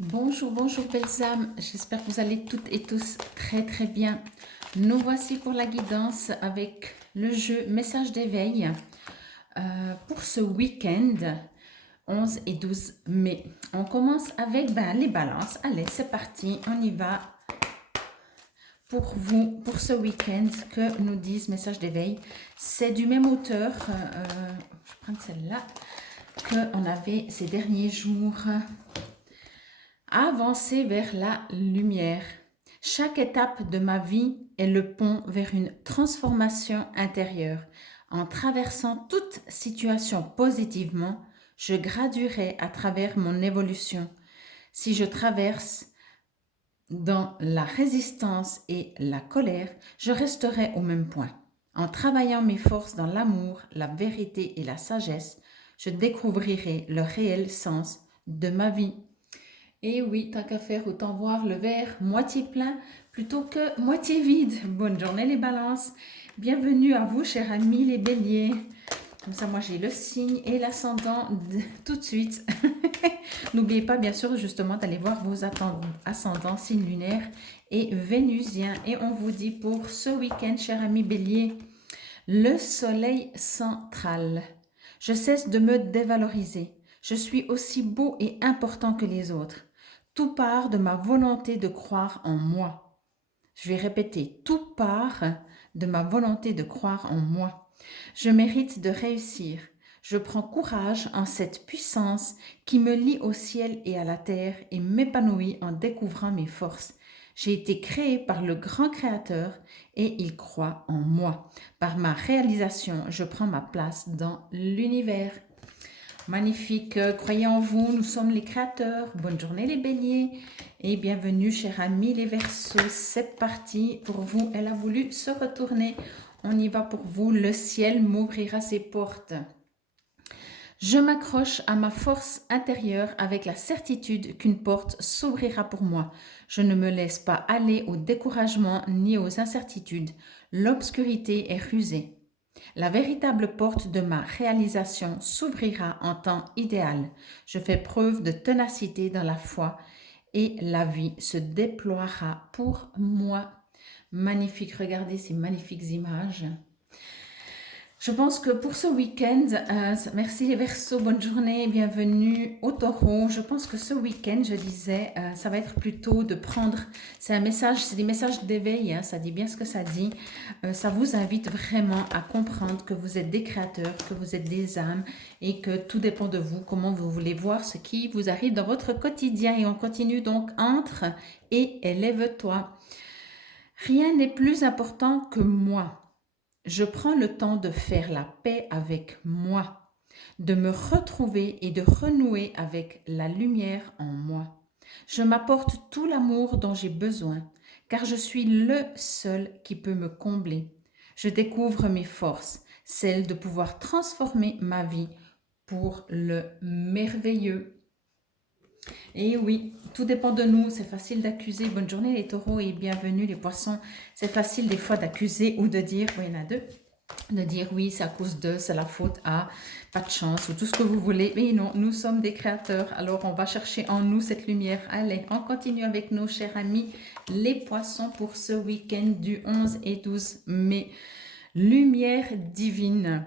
Bonjour, bonjour belles âmes, j'espère que vous allez toutes et tous très très bien. Nous voici pour la guidance avec le jeu Message d'éveil pour ce week-end 11 et 12 mai. On commence avec les balances. Allez, c'est parti, on y va pour vous, pour ce week-end que nous disent Message d'éveil. C'est du même auteur, je prends celle-là, qu'on avait ces derniers jours. Avancer vers la lumière. Chaque étape de ma vie est le pont vers une transformation intérieure. En traversant toute situation positivement, je graduerai à travers mon évolution. Si je traverse dans la résistance et la colère, je resterai au même point. En travaillant mes forces dans l'amour, la vérité et la sagesse, je découvrirai le réel sens de ma vie. Et oui, tant qu'à faire, autant voir le verre moitié plein plutôt que moitié vide. Bonne journée les balances. Bienvenue à vous, chers amis les béliers. Comme ça, moi, j'ai le signe et l'ascendant tout de suite. N'oubliez pas, bien sûr, justement, d'aller voir vos ascendants, signes lunaires et vénusiens. Et on vous dit pour ce week-end, chers amis béliers, le soleil central. Je cesse de me dévaloriser. Je suis aussi beau et important que les autres. Tout part de ma volonté de croire en moi. Je vais répéter, tout part de ma volonté de croire en moi. Je mérite de réussir. Je prends courage en cette puissance qui me lie au ciel et à la terre et m'épanouit en découvrant mes forces. J'ai été créé par le grand Créateur et il croit en moi. Par ma réalisation, je prends ma place dans l'univers. Magnifique, croyez en vous, nous sommes les créateurs. Bonne journée les béliers et bienvenue chers amis les Verseaux. C'est parti pour vous, elle a voulu se retourner. On y va pour vous, le ciel m'ouvrira ses portes. Je m'accroche à ma force intérieure avec la certitude qu'une porte s'ouvrira pour moi. Je ne me laisse pas aller au découragement ni aux incertitudes. L'obscurité est rusée. La véritable porte de ma réalisation s'ouvrira en temps idéal. Je fais preuve de ténacité dans la foi et la vie se déploiera pour moi. Magnifique, regardez ces magnifiques images. Je pense que pour ce week-end, merci les Verseaux, bonne journée, bienvenue au Taureau. Je pense que ce week-end, je disais, ça va être plutôt de prendre, c'est un message, c'est des messages d'éveil, ça dit bien ce que ça dit. Ça vous invite vraiment à comprendre que vous êtes des créateurs, que vous êtes des âmes et que tout dépend de vous, comment vous voulez voir ce qui vous arrive dans votre quotidien. Et on continue donc, entre et élève-toi. Rien n'est plus important que moi. Je prends le temps de faire la paix avec moi, de me retrouver et de renouer avec la lumière en moi. Je m'apporte tout l'amour dont j'ai besoin, car je suis le seul qui peut me combler. Je découvre mes forces, celles de pouvoir transformer ma vie pour le merveilleux. Et oui, tout dépend de nous. C'est facile d'accuser. Bonne journée les taureaux et bienvenue les poissons. C'est facile des fois d'accuser ou de dire, oui, il y en a deux, de dire oui, c'est à cause de, c'est la faute à, pas de chance ou tout ce que vous voulez. Mais non, nous sommes des créateurs. Alors on va chercher en nous cette lumière. Allez, on continue avec nos chers amis les poissons pour ce week-end du 11 et 12 mai. Lumière divine.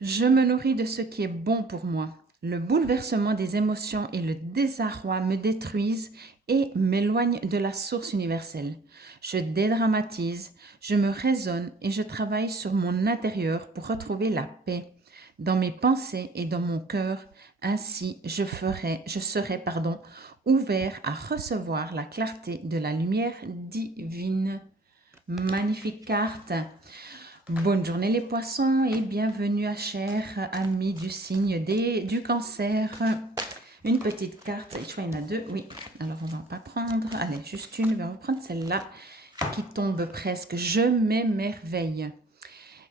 Je me nourris de ce qui est bon pour moi. Le bouleversement des émotions et le désarroi me détruisent et m'éloignent de la source universelle. Je dédramatise, je me raisonne et je travaille sur mon intérieur pour retrouver la paix dans mes pensées et dans mon cœur. Ainsi, je serai ouvert à recevoir la clarté de la lumière divine. Magnifique carte. Bonne journée les poissons et bienvenue à chers amis du signe du cancer. Une petite carte, je crois qu'il y en a deux, oui. Alors on va pas prendre, allez juste une, on va prendre celle-là qui tombe presque. Je m'émerveille.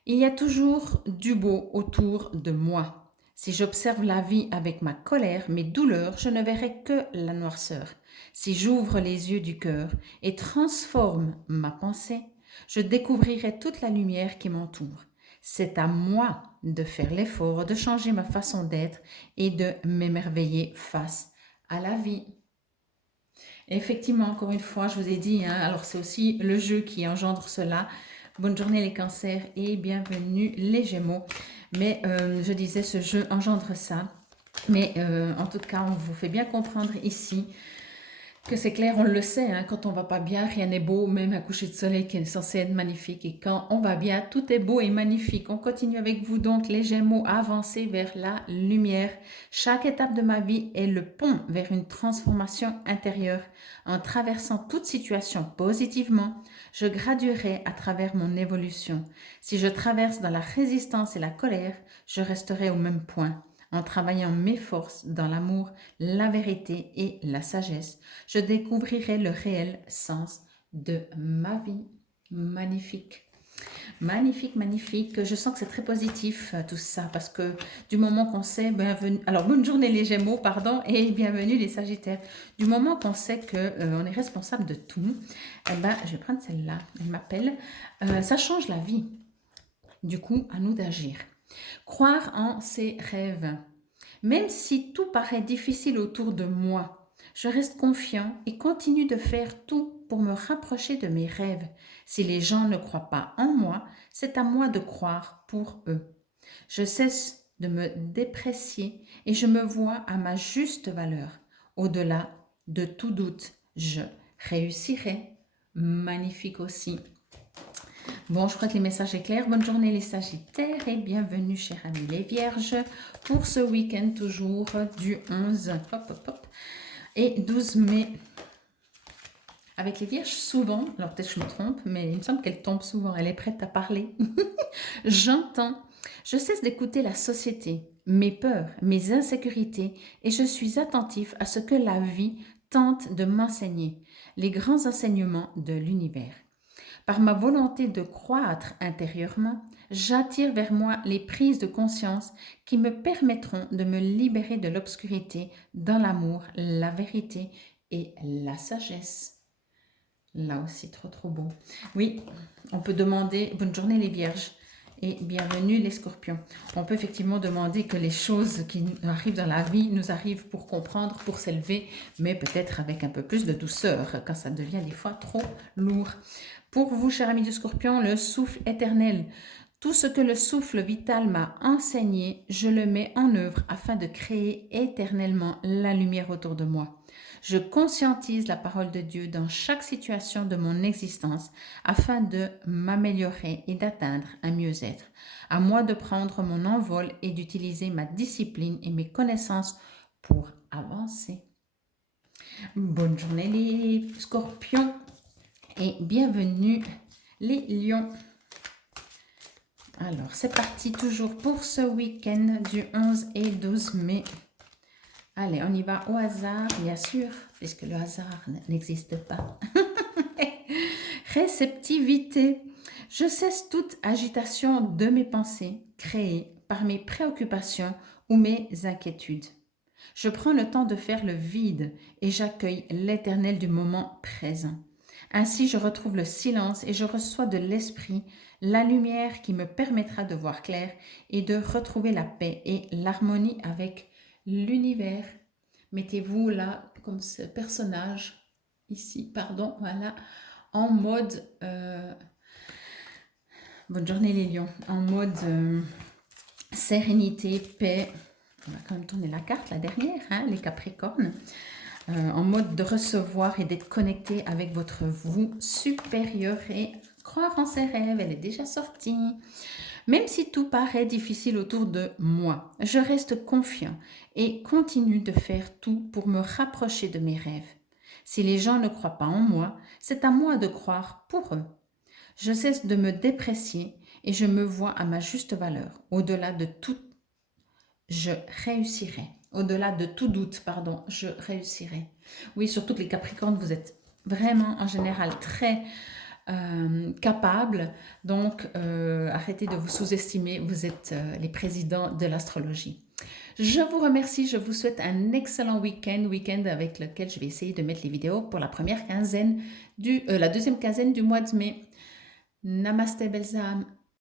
Il y a toujours du beau autour de moi. Si j'observe la vie avec ma colère, mes douleurs, je ne verrai que la noirceur. Si j'ouvre les yeux du cœur et transforme ma pensée, je découvrirai toute la lumière qui m'entoure. C'est à moi de faire l'effort de changer ma façon d'être et de m'émerveiller face à la vie. Effectivement, encore une fois, je vous ai dit, hein, alors c'est aussi le jeu qui engendre cela. Bonne journée les cancers et bienvenue les gémeaux. Mais je disais, ce jeu engendre ça. Mais en tout cas, on vous fait bien comprendre ici que c'est clair, on le sait, hein, quand on va pas bien, rien n'est beau, même un coucher de soleil qui est censé être magnifique. Et quand on va bien, tout est beau et magnifique. On continue avec vous donc, les Gémeaux, à avancer vers la lumière. Chaque étape de ma vie est le pont vers une transformation intérieure. En traversant toute situation positivement, je graduerai à travers mon évolution. Si je traverse dans la résistance et la colère, je resterai au même point. En travaillant mes forces dans l'amour, la vérité et la sagesse, je découvrirai le réel sens de ma vie. Magnifique. Magnifique, magnifique. Je sens que c'est très positif tout ça parce que du moment qu'on sait, bienvenue, alors bonne journée les Gémeaux, pardon, et bienvenue les Sagittaires. Du moment qu'on sait que on est responsable de tout, eh ben, je vais prendre celle-là, elle m'appelle, ça change la vie. Du coup, à nous d'agir. Croire en ses rêves. Même si tout paraît difficile autour de moi, je reste confiant et continue de faire tout pour me rapprocher de mes rêves. Si les gens ne croient pas en moi, c'est à moi de croire pour eux. Je cesse de me déprécier et je me vois à ma juste valeur. Au-delà de tout doute, je réussirai. Magnifique aussi. Bon, je crois que les messages sont clairs. Bonne journée les Sagittaires et bienvenue, chers amis les Vierges, pour ce week-end toujours du 11 et 12 mai. Avec les Vierges, souvent, alors peut-être que je me trompe, mais il me semble qu'elle tombe souvent, elle est prête à parler. J'entends, je cesse d'écouter la société, mes peurs, mes insécurités, et je suis attentif à ce que la vie tente de m'enseigner, les grands enseignements de l'univers. Par ma volonté de croître intérieurement, j'attire vers moi les prises de conscience qui me permettront de me libérer de l'obscurité dans l'amour, la vérité et la sagesse. Là aussi, trop beau. Oui, on peut demander bonne journée les Vierges et bienvenue les Scorpions. On peut effectivement demander que les choses qui nous arrivent dans la vie nous arrivent pour comprendre, pour s'élever, mais peut-être avec un peu plus de douceur quand ça devient des fois trop lourd. Pour vous, chers amis du Scorpion, le souffle éternel. Tout ce que le souffle vital m'a enseigné, je le mets en œuvre afin de créer éternellement la lumière autour de moi. Je conscientise la parole de Dieu dans chaque situation de mon existence afin de m'améliorer et d'atteindre un mieux-être. À moi de prendre mon envol et d'utiliser ma discipline et mes connaissances pour avancer. Bonne journée les Scorpions et bienvenue les Lions. Alors, c'est parti toujours pour ce week-end du 11 et 12 mai. Allez, on y va au hasard, bien sûr, puisque le hasard n'existe pas. Réceptivité. Je cesse toute agitation de mes pensées créées par mes préoccupations ou mes inquiétudes. Je prends le temps de faire le vide et j'accueille l'éternel du moment présent. Ainsi, je retrouve le silence et je reçois de l'esprit la lumière qui me permettra de voir clair et de retrouver la paix et l'harmonie avec l'univers. Mettez-vous là, comme ce personnage, ici, pardon, voilà, en mode, bonne journée les lions, en mode sérénité, paix. On va quand même tourner la carte, la dernière, hein, les Capricornes. En mode de recevoir et d'être connecté avec votre vous supérieur et croire en ses rêves, elle est déjà sortie. Même si tout paraît difficile autour de moi, je reste confiant et continue de faire tout pour me rapprocher de mes rêves. Si les gens ne croient pas en moi, c'est à moi de croire pour eux. Je cesse de me déprécier et je me vois à ma juste valeur. Au-delà de tout, je réussirai. Au-delà de tout doute, pardon, je réussirai. Oui, surtout que les Capricornes, vous êtes vraiment en général très capables. Donc, arrêtez de vous sous-estimer. Vous êtes les présidents de l'astrologie. Je vous remercie. Je vous souhaite un excellent week-end avec lequel je vais essayer de mettre les vidéos pour la première quinzaine la deuxième quinzaine du mois de mai. Namaste, belles âmes.